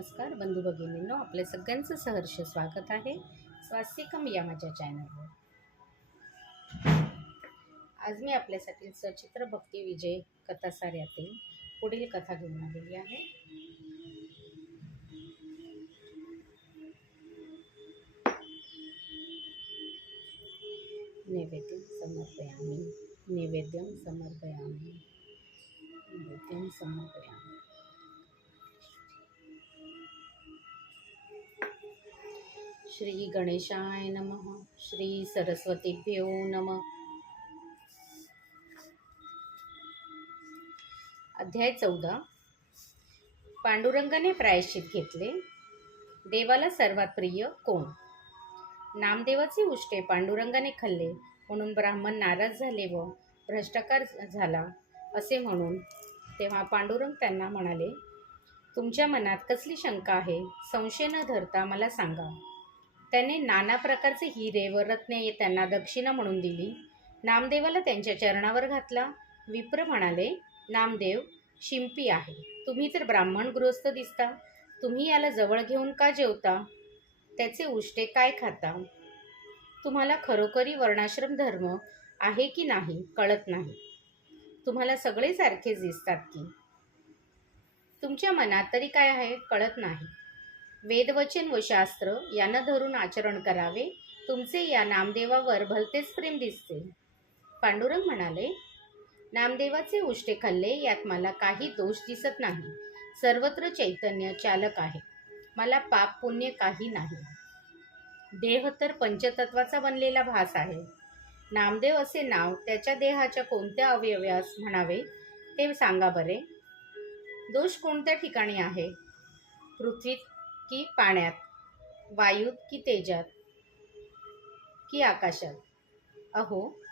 नमस्कार बंधू भगिनींनो आपल्या सगळ्यांचं सहर्ष स्वागत आहे स्वास्तिकम या माझ्या चॅनलवर आज मी आपल्यासाठी सचित्र भक्ती विजय कथासाऱ्यातील पुढील कथा घेऊन आलेली आहे. नैवेद्यम समर्पयामी नैवेद्यम समर्पयामी नैवेद्यम समर्पयामी. श्री गणेशाय नमः श्री सरस्वतीभ्यो नम. अध्याय चौदा. पांडुरंगाने प्रायश्चित घेतले. देवाला सर्वात प्रिय कोण? नामदेवाचे उष्टे पांडुरंगाने खाल्ले. म्हणून ब्राह्मण नाराज झाले व भ्रष्टाकार झाला असे म्हणून तेव्हा पांडुरंग त्यांना म्हणाले तुमच्या मनात कसली शंका आहे? संशय न धरता मला सांगा. त्याने नाना प्रकारचे हिरे व रत्ने त्यांना दक्षिणा म्हणून दिली. नामदेवाला त्यांच्या चरणावर घातला. विप्र म्हणाले नामदेव शिंपी आहे. तुम्ही तर ब्राह्मण गृहस्थ दिसता तुम्ही याला जवळ घेऊन का जेवता? त्याचे उष्टे काय खाता? तुम्हाला खरोखरी वर्णाश्रम धर्म आहे की नाही कळत नाही. तुम्हाला सगळे सारखेच दिसतात की. तुमच्या मनात तरी काय आहे कळत नाही. वेदवचन व शास्त्र यांना धरून आचरण करावे. तुमचे या नामदेवावर भलतेच प्रेम दिसते. पांडुरंग म्हणाले नामदेवाचे उष्टे खाल्ले यात मला काही दोष दिसत नाही. सर्वत्र चैतन्य चालक आहे. मला पाप पुण्य काही नाही. देह तर पंचतत्वाचा बनलेला भास आहे. नामदेव असे नाव त्याच्या देहाच्या कोणत्या अवयव्यास म्हणावे? ते सांगा बरे. दोष कोणत्या ठिकाणी आहे? पृथ्वीत की पाण्यात वायूत की तेजात की आकाशात. अहो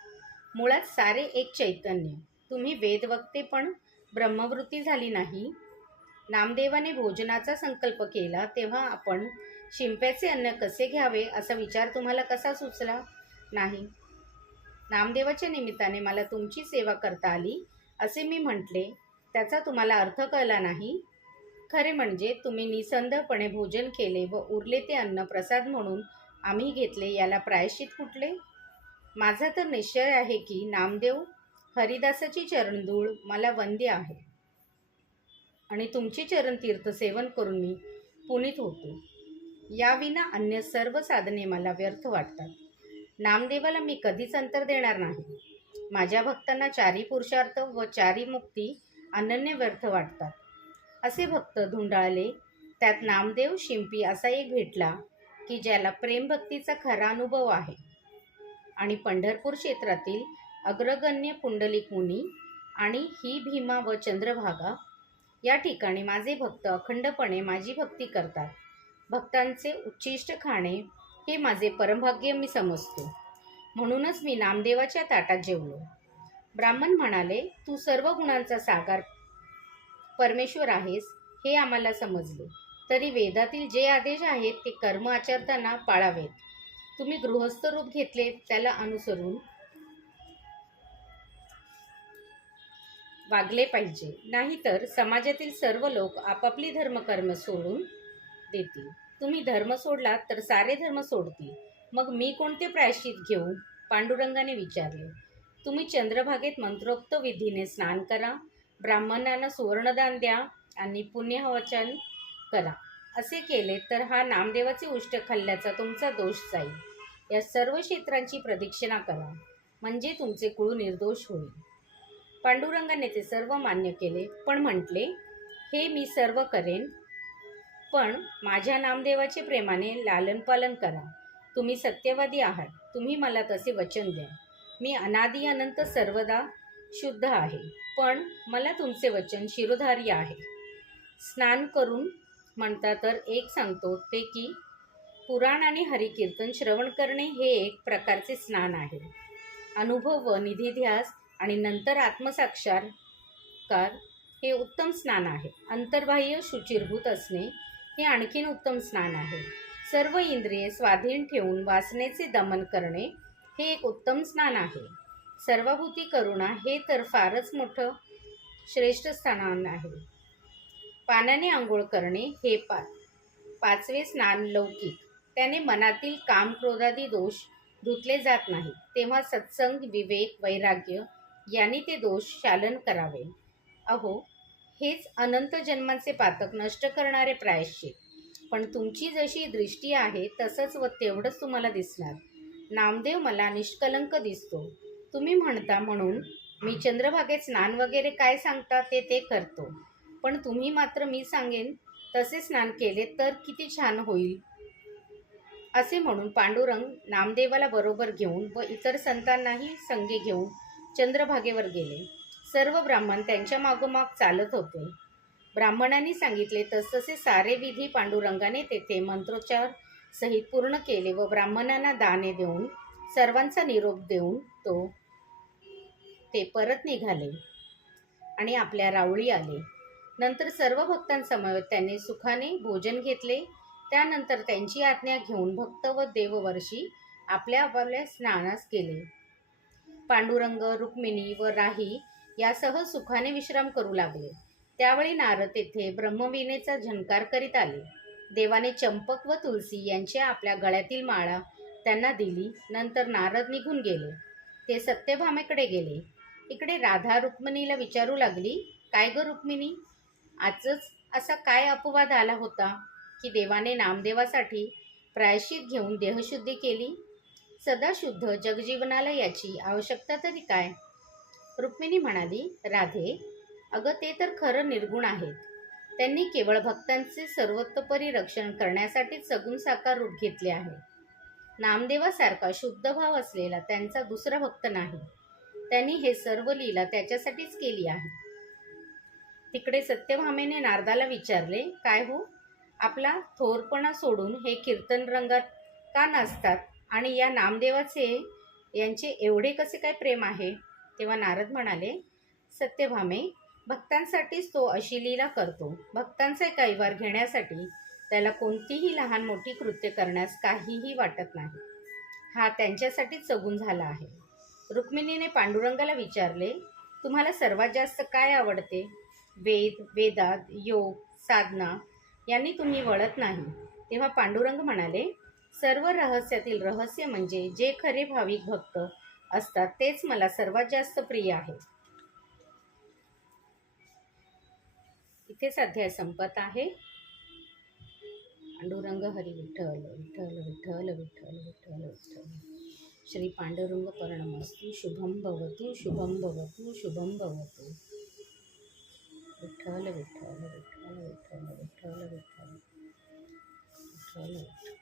मुळात सारे एक चैतन्य. तुम्ही वेदवक्ते पण ब्रह्मवृत्ती झाली नाही? नामदेवाने भोजनाचा संकल्प केला तेव्हा आपण शिंप्याचे अन्न कसे घ्यावे असा विचार तुम्हाला कसा सुचला? नाही. नामदेवाच्या निमित्ताने मला तुमची सेवा करता आली असे मी म्हटले. त्याचा तुम्हाला अर्थ कळला नाही? खरे म्हणजे तुम्ही निसंदपणे भोजन केले व उरले ते अन्न प्रसाद म्हणून आम्ही घेतले याला प्रायश्चित कुठले? माझा तर निश्चय आहे की नामदेव हरिदासाची चरणधूळ मला वंद्य आहे. आणि तुमचे चरणतीर्थ सेवन करून मी पुनीत होतो. याविना अन्य सर्व साधने मला व्यर्थ वाटतात. नामदेवाला मी कधीच अंतर देणार नाही. माझ्या भक्तांना चारी पुरुषार्थ व चारी मुक्ती अनन्य व्यर्थ वाटतात. असे भक्त धुंडाळले. त्यात नामदेव शिंपी असा एक भेटला की ज्याला प्रेमभक्तीचा खरा अनुभव आहे. आणि पंढरपूर क्षेत्रातील अग्रगण्य पुंडलिक मुनी आणि ही भीमा व चंद्रभागा या ठिकाणी माझे भक्त अखंडपणे माझी भक्ती करतात. भक्तांचे उच्चिष्ट खाणे हे माझे परमभाग्य मी समजतो. म्हणूनच मी नामदेवाच्या ताटात जेवलो. ब्राह्मण म्हणाले तू सर्व गुणांचा सागर परमेश्वर आहेस हे आम्हाला समजले. तरी वेदातील जे आदेश आहेत ते कर्म आचरताना पाळावेत. तुम्ही गृहस्थ रूप घेतले त्याला अनुसरून वागले पाहिजे. नाहीतर समाजातील सर्व लोक आपापली धर्मकर्म सोडून देतील. तुम्ही धर्म सोडलात तर सारे धर्म सोडतील. मग मी कोणते प्रायश्चित घेऊ? पांडुरंगाने विचारले. तुम्ही चंद्रभागेत मंत्रोक्त विधीने स्नान करा. ब्राह्मणांना सुवर्णदान द्या आणि पुण्यवचन करा. असे केले तर हा नामदेवाचे उष्ट खाल्ल्याचा तुमचा दोष जाईल. या सर्व क्षेत्रांची प्रदक्षिणा करा. म्हणजे तुमचे कुळ निर्दोष होईल. पांडुरंगाने ते सर्व मान्य केले पण म्हटले हे मी सर्व करेन पण माझ्या नामदेवाचे प्रेमाने लालनपालन करा. तुम्ही सत्यवादी आहात. तुम्ही मला तसे वचन द्या. मी अनादी अनंत सर्वदा शुद्ध आहे. पण मला तुमचे वचन शिरोधार्य आहे. स्नान करून म्हणता तर एक सांगतो ते की पुराण आणि हरिकीर्तन श्रवण करणे हे एक प्रकारचे स्नान आहे. अनुभव व निधीध्यास आणि नंतर आत्मसाक्षात्कार हे उत्तम स्नान आहे. अंतर्बाह्य शुचिरभूत असणे हे आणखीन उत्तम स्नान आहे. सर्व इंद्रिये स्वाधीन ठेवून वासनेचे दमन करणे हे एक उत्तम स्नान आहे. सर्वभूती करुणा हे तर फारच मोठं श्रेष्ठ स्थान आहे. पाण्याने आंघोळ करणे हे पा पाचवे स्नान लौकिक. त्याने मनातील काम क्रोधादी दोष धुतले जात नाही तेव्हा सत्संग विवेक वैराग्य यांनी ते दोष शालन करावे. अहो हेच अनंत जन्मांचे पातक नष्ट करणारे प्रायश्चित. पण तुमची जशी दृष्टी आहे तसंच व तेवढंच तुम्हाला दिसणार. नामदेव मला निष्कलंक दिसतो. तुम्ही म्हणता म्हणून मी चंद्रभागेत स्नान वगैरे काय सांगता ते ते करतो. पण तुम्ही मात्र मी सांगेन तसे स्नान केले तर किती छान होईल. असे म्हणून पांडुरंग नामदेवाला बरोबर घेऊन व इतर संतांनाही संगी घेऊन चंद्रभागेवर गेले. सर्व ब्राह्मण त्यांच्या मागोमाग चालत होते. ब्राह्मणांनी सांगितले तसतसे सारे विधी पांडुरंगाने तेथे मंत्रोच्चार सहित पूर्ण केले व ब्राह्मणांना दाने देऊन सर्वांचा निरोप देऊन तो ते परत निघाले आणि आपल्या रावळी आले. नंतर सर्व भक्तांसमवेत त्यांनी सुखाने भोजन घेतले. त्यानंतर त्यांची आज्ञा घेऊन भक्त व देववर्षी आपल्या आपल्या स्नानास केले पांडुरंग रुक्मिणी व राही यासह सुखाने विश्राम करू लागले. त्यावेळी नारद तेथे ब्रह्मवीणेचा झंकार करीत आले. देवाने चंपक व तुलसी यांच्या आपल्या गळ्यातील माळा त्यांना दिली नंतर नारद निघून गेले. ते सत्यभामेकडे गेले. इकडे राधा रुक्मिणीला विचारू लागली काय ग रुक्मिणी? आजच असा काय अपवाद आला होता की देवाने नामदेवासाठी प्रायश्चित घेऊन देहशुद्धी केली? सदाशुद्ध जगजीवनाला याची आवश्यकता तरी काय? रुक्मिणी म्हणाली राधे अगं ते तर खरं निर्गुण आहेत. त्यांनी केवळ भक्तांचे सर्वोत्तपरी रक्षण करण्यासाठी सगुण साकार रूप घेतले आहे. नामदेवासारखा शुद्धभाव असलेला त्यांचा दुसरा भक्त नाही. त्यांनी हे सर्व लीला त्याच्यासाठीच केली आहे. तिकडे सत्यभामेने नारदाला विचारले काय हो? आपला थोरपणा सोडून हे कीर्तन रंगात का नाचतात? आणि या नामदेवाचे यांचे एवढे कसे काय प्रेम आहे? तेव्हा नारद म्हणाले सत्यभामे भक्तांसाठीच तो अशी लीला करतो. भक्तांचे कैवार घेण्यासाठी त्याला कोणतीही लहान मोठी कृत्य करण्यास काहीही वाटत नाही. हा त्यांच्यासाठीच सगून झाला आहे. रुक्मिणीने पांडुरंगाला विचारले तुम्हाला सर्वात जास्त काय आवडते? वेद वेदात योग साधना यांनी तुम्ही वळत नाही. तेव्हा पांडुरंग म्हणाले सर्व रहस्यातील रहस्य म्हणजे जे खरे भाविक भक्त असतात तेच मला सर्वात जास्त प्रिय आहे. इथेच अध्याय संपत आहे. पांडुरंग हरी विठ्ठल विठ्ठल विठ्ठल विठ्ठल विठ्ठल विठ्ठल श्री पांडुरंग पर्णमस्तु शुभम भवतु शुभम भवतु शुभम भवतु विठ्ठल विठ्ठल विठ्ठल विठ्ठल विठ्ठल विठ्ठल विठ्ठल विठ्ठल